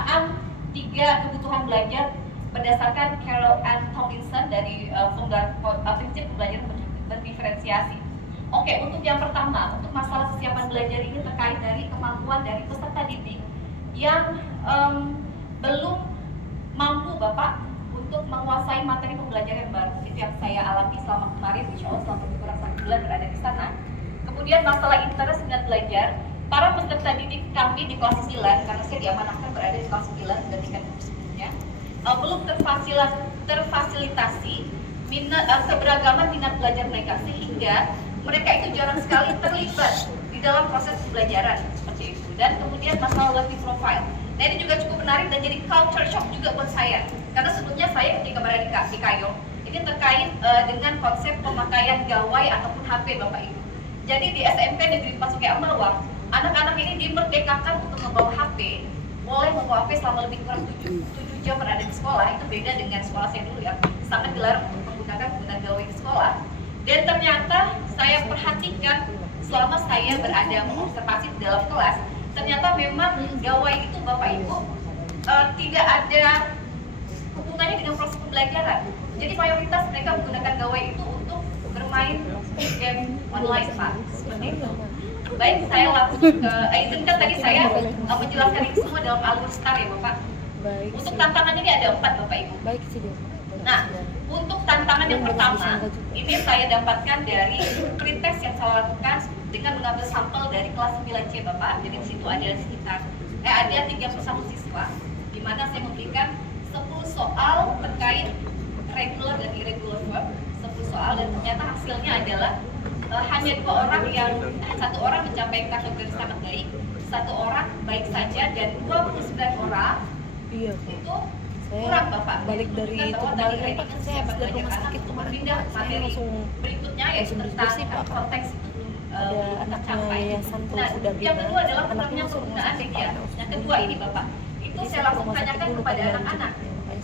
pemetaan 3 kebutuhan belajar berdasarkan Carol Ann Tomlinson dari prinsip pembelajaran berdiferensiasi. Oke, untuk yang pertama, untuk masalah kesiapan belajar ini terkait dari kemampuan dari peserta didik yang belum mampu Bapak untuk menguasai materi pembelajaran yang baru. Itu yang saya alami selama kemarin, insya Allah selama kurang 1 bulan berada di sana. Kemudian masalah interest minat belajar, para peserta didik kami di kelas 9, karena saya diamanahkan berada di kelas 9 dan tingkat sebelumnya, belum terfasilitasi keberagaman minat belajar mereka, sehingga mereka itu jarang sekali terlibat di dalam proses pembelajaran seperti itu. Dan kemudian masalah learning profile. Nah, ini juga cukup menarik dan jadi culture shock juga buat saya, karena sebelumnya saya ketika berada di Kayo ini terkait dengan konsep pemakaian gawai ataupun HP Bapak Ibu. Jadi di SMP Negeri Pasuki Amawang, anak-anak ini dimerdekakan untuk membawa HP, boleh membawa HP selama lebih kurang 7 jam berada di sekolah. Itu beda dengan sekolah saya dulu yang sangat dilarang untuk menggunakan penggunaan gawai di sekolah. Dan ternyata saya perhatikan selama saya berada mengobservasi di dalam kelas, ternyata memang gawai itu Bapak Ibu tidak ada hubungannya dengan proses pembelajaran. Jadi mayoritas mereka menggunakan gawai itu untuk bermain game online Pak. Seperti itu. Baik, saya langsung ke izinkan tadi saya menjelaskan ini semua dalam alur STAR ya Bapak. Baik. Untuk tantangannya ini ada 4 Bapak Ibu. Baik sih. Nah, untuk tantangan yang pertama, ini saya dapatkan dari pretest yang saya lakukan dengan mengambil sampel dari kelas 9C Bapak. Jadi di situ ada sekitar ada 31 siswa, di mana saya memberikan 10 soal terkait regular dan irregular verb, 10 soal, dan ternyata hasilnya adalah hanya 2 orang yang, 1 orang mencapai kategori sangat baik, 1 orang baik saja, dan 29 orang itu kurang Bapak. Balik dari itu kemarin Pak, saya habis dari rumah sakit kemarin pindah materi langsung berikutnya yaitu tentang konteks ada anaknya Yayasan Sudah yang kedua adalah kurangnya penggunaan media. Yang kedua ini Bapak, itu saya langsung tanyakan kepada anak-anak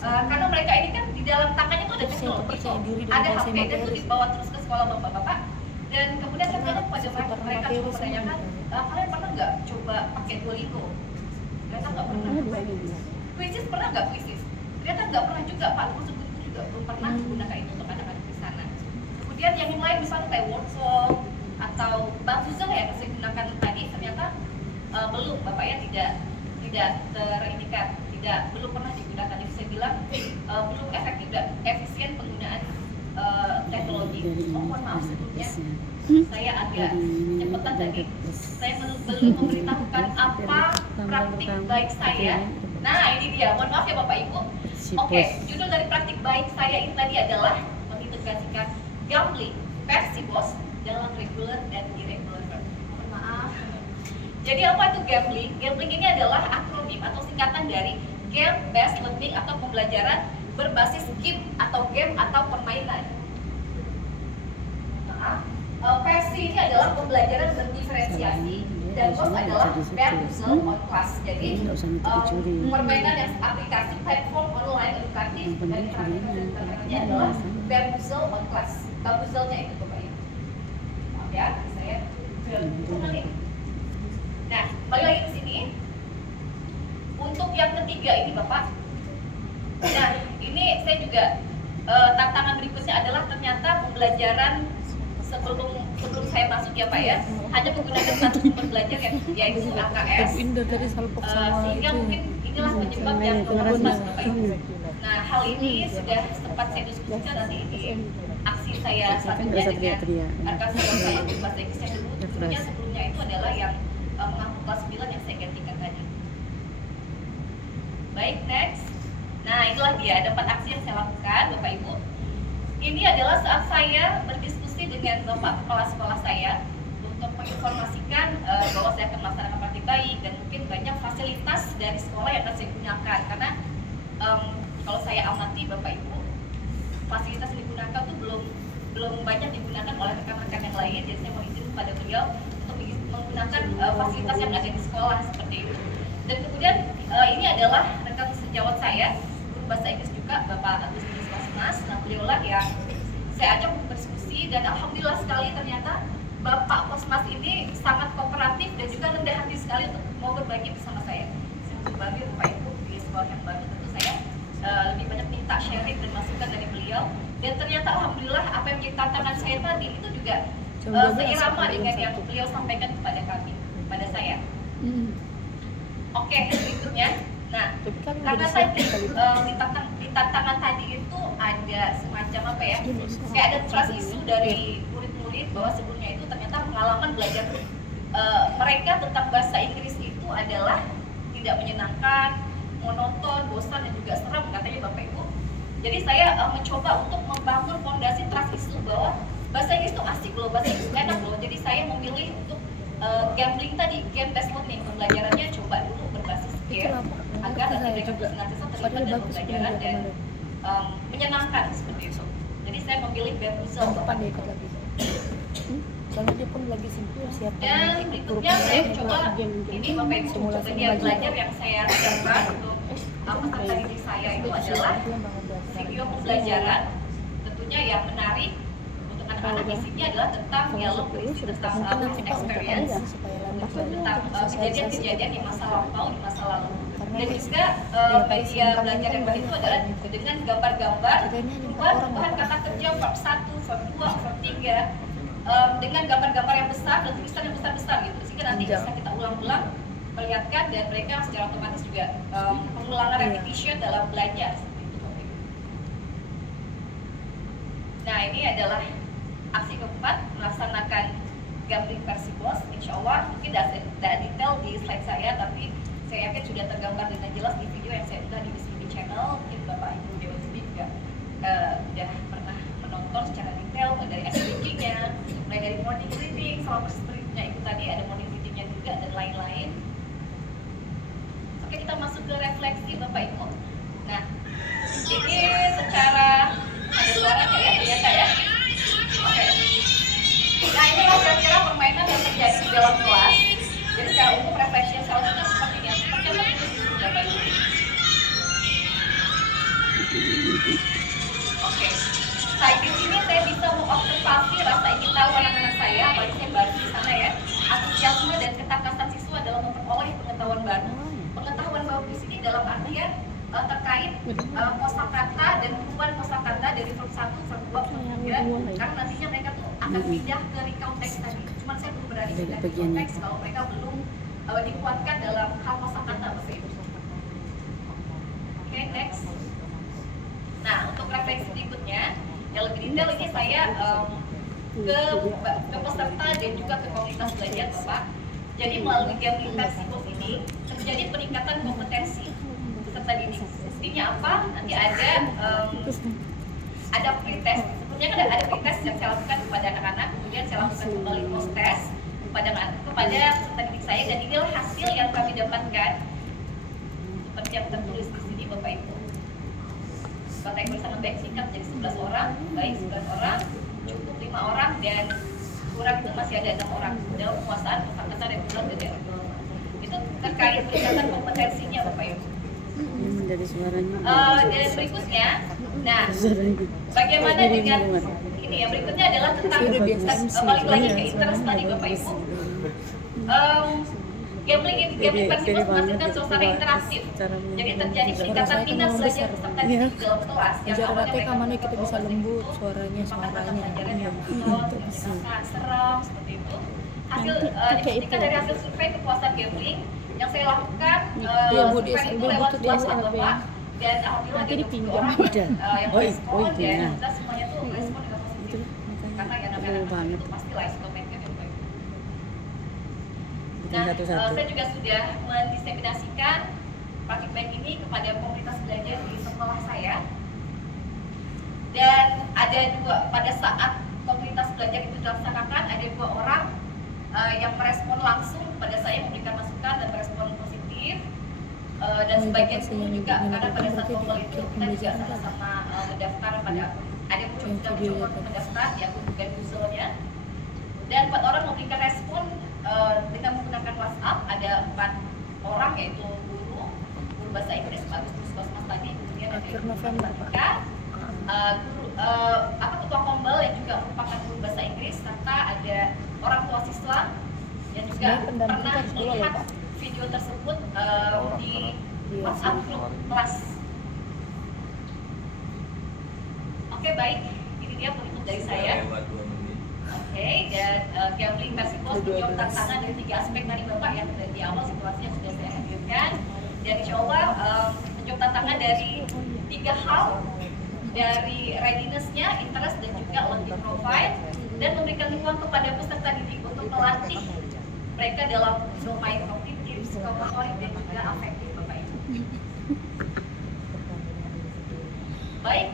karena mereka ini kan di dalam tangannya itu ada teknologi, ada HP, dan itu dibawa terus ke sekolah Bapak-bapak. Dan kemudian saya tanya kepada mereka untuk menanyakan, kalian pernah nggak coba pakai Duolingo? Mereka nggak pernah. Quizzes pernah nggak Quizzes? Ternyata nggak pernah juga Pak, termasuk itu juga belum pernah menggunakan itu untuk anak-anak di sana. Kemudian yang lain misalnya kayak Wordsolve atau Bambuzel yang saya gunakan tadi, ternyata belum Bapak ya, tidak terindikat, belum pernah digunakan. Jadi saya bilang belum efektif dan efisien penggunaan teknologi. Mohon maaf sebelumnya saya agak cepetan tadi. Saya belum memberitahukan apa praktik baik saya. Nah ini dia, mohon maaf ya Bapak Ibu. Oke, judul dari praktik baik saya ini tadi adalah mengintegrasikan gambling versi BOS dalam regular dan irregular verb. Mohon maaf. Jadi apa itu gambling? Gambling ini adalah akronim atau singkatan dari game based learning atau pembelajaran berbasis game atau permainan. Versi ini adalah pembelajaran berdiferensiasi dan BOS adalah Bambuzel on Class. Jadi permainan yang aplikasi platform online edukatif dan permainannya adalah Bambuzel on Class. Bambuzelnya itu Bapak Ibu. Maaf ya, saya ulangi. Nah, balik lagi ke sini. Untuk yang ketiga ini Bapak. Nah, ini saya juga tantangan berikutnya adalah ternyata pembelajaran sebelum saya masuk ya Pak ya, hanya menggunakan satu sumber belajar yaitu AKS, sehingga mungkin inilah penyebab yang mas Bapak Ibu. Nah, hal ini sudah sempat saya diskusikan nanti di aksi saya selanjutnya dengan rekan saya di bahasa Inggris yang dulu. Sebelumnya itu adalah yang mengaku kelas 9 yang saya gantikan tadi. Baik, next. Nah, itulah dia, ada 4 aksi yang saya lakukan Bapak Ibu. Ini adalah saat saya berdiskusi dengan Bapak Kepala Sekolah saya untuk menginformasikan bahwa saya akan melaksanakan praktik baik dan mungkin banyak fasilitas dari sekolah yang akan saya gunakan. Karena kalau saya amati Bapak Ibu, fasilitas yang digunakan itu belum banyak digunakan oleh rekan-rekan yang lain. Jadi saya mau izin kepada beliau untuk menggunakan fasilitas yang ada di sekolah seperti itu. Dan kemudian ini adalah rekan sejawat saya, guru bahasa Inggris juga, Bapak Agus Mas. Nah, beliaulah yang saya ajak untuk berdiskusi dan alhamdulillah sekali ternyata Bapak Posmas ini sangat kooperatif dan juga rendah hati sekali untuk mau berbagi bersama saya. Saya berbagi Bapak Ibu, sekolah yang baru, tentu saya lebih banyak minta sharing dan masukan dari beliau. Dan ternyata alhamdulillah apa yang menjadi tantangan saya tadi itu juga seirama dengan yang beliau sampaikan kepada kami, kepada saya. Oke, berikutnya. Nah, karena tadi di tantangan tadi itu ada semacam apa ya, kayak ada trust issue dari murid-murid bahwa sebelumnya itu ternyata pengalaman belajar mereka tentang bahasa Inggris itu adalah tidak menyenangkan, monoton, bosan, dan juga seram katanya Bapak Ibu. Jadi saya mencoba untuk membangun fondasi trust issue bahwa bahasa Inggris itu asik loh, bahasa Inggris enak loh. Jadi saya memilih untuk gambling tadi, game based learning, pembelajarannya coba dulu berbasis game agar nanti mereka senantiasa terlibat dalam pembelajaran dan menyenangkan seperti itu. Jadi saya memilih Bamboozle. Soalnya dia pun lagi simpul siap. Dan berikutnya saya mencoba ini Bapak Ibu, media belajar yang saya siapkan untuk peserta didik saya itu adalah video pembelajaran tentunya yang menarik untuk anak-anak. Isinya adalah tentang dialog berisi tentang experience, tentang kejadian-kejadian di masa lampau, di masa lalu. Dan juga media belajar yang baru itu adalah dengan gambar-gambar perubahan kata kerja verb 1, verb 2, verb 3 dengan gambar-gambar yang besar dan tulisan yang besar-besar gitu, sehingga nanti bisa kita ulang-ulang perlihatkan dan mereka secara otomatis juga pengulangan repetition dalam belajar seperti itu. Nah, ini adalah aksi keempat, melaksanakan gambling versi BOS. Insya Allah mungkin tidak detail di slide saya, tapi saya yakin sudah tergambar dengan jelas di video yang saya unggah di BSBB channel. Mungkin Bapak Ibu Dewan Studi juga sudah pernah menonton secara detail, mulai dari speaking-nya, mulai dari morning reading, selama sepertinya itu tadi ada morning reading-nya juga dan lain-lain. Oke, kita masuk ke refleksi Bapak Ibu. Nah, ini secara ada suaranya ya, ternyata ya. Oke. Nah, inilah kira-kira permainan yang terjadi di dalam kelas. Jadi secara umum refleksi yang selanjutnya seperti yang tertulis di sini Bapak Ibu. Oke. Nah, di sini saya bisa mengobservasi rasa ingin tahu anak-anak saya, apalagi saya baru di sana ya, antusiasme dan ketakasan siswa dalam memperoleh pengetahuan baru. Pengetahuan baru di sini dalam artian terkait kosakata dan perubahan kosakata dari verb 1, verb 2, verb 3, karena nantinya mereka tuh akan pindah ke recount text tadi. Cuman saya belum berani pindah ke recount text kalau mereka belum dikuatkan dalam hal kosakata begitu. Oke, next. Nah, untuk refleksi berikutnya yang lebih detail ini saya ke peserta dan juga ke komunitas belajar Bapak. Jadi melalui gambling versi BOS ini terjadi peningkatan kompetensi peserta didik. Buktinya apa? Nanti ada pretest. Sebelumnya kan ada pretest yang saya lakukan kepada anak-anak, kemudian saya lakukan kembali post test kepada peserta didik saya, dan inilah hasil yang kami dapatkan seperti yang tertulis di sini Bapak Ibu. Bahasa Inggris sangat baik, singkat jadi 11 orang, baik 11 orang, cukup 5 orang, dan kurang itu masih ada 6 orang dalam penguasaan kosakata reguler dan irregular. Itu terkait peningkatan kompetensinya Bapak Ibu. Dari suaranya. Dan berikutnya, nah bagaimana dengan ini yang berikutnya adalah tentang balik lagi ke interest tadi Bapak Ibu. Gambling versi BOS menghasilkan suasana interaktif. Jadi terjadi peningkatan minat belajar peserta didik di dalam kelas. Yang awalnya mereka kita bisa lembut suaranya. pelajaran yang menyenangkan, seram seperti itu. Hasil dibuktikan dari hasil survei kepuasan gambling yang saya lakukan, survei itu lewat WhatsApp Bapak, dan alhamdulillah ada 20 orang yang respon, dan kita semuanya tuh respon dengan positif. Karena yang namanya anak itu pasti live comment kan ya Bapak. Nah, saya juga sudah mendiseminasikan praktik baik ini kepada komunitas belajar di sekolah saya. Dan ada juga pada saat komunitas belajar itu dilaksanakan, ada 2 orang yang merespon langsung kepada saya, memberikan masukan dan merespon positif. Dan sebagian guru juga, karena pada saat ngobrol itu kita juga sama-sama mendaftar pada ada yang sudah mencoba untuk mendaftar di akun Bamboozle-nya. Dan 4 orang memberikan respon dengan menggunakan WhatsApp. Ada 4 orang, yaitu guru bahasa Inggris Pak Agustus Basmas tadi, kemudian ada guru matematika, ketua kombel yang juga merupakan guru bahasa Inggris, serta ada orang tua siswa yang juga pernah melihat video tersebut di WhatsApp grup kelas. Oke, baik, ini dia penutup dari saya. Oke, dan gambling basketball menjawab tantangan dari 3 aspek tadi Bapak yang di awal situasinya sudah saya hadirkan. Dan insya Allah menjawab tantangan dari 3 hal, dari readiness-nya, interest, dan juga learning profile, dan memberikan ruang kepada peserta didik untuk melatih mereka dalam domain kognitif, psikomotorik, dan juga afektif Bapak Ibu. Baik.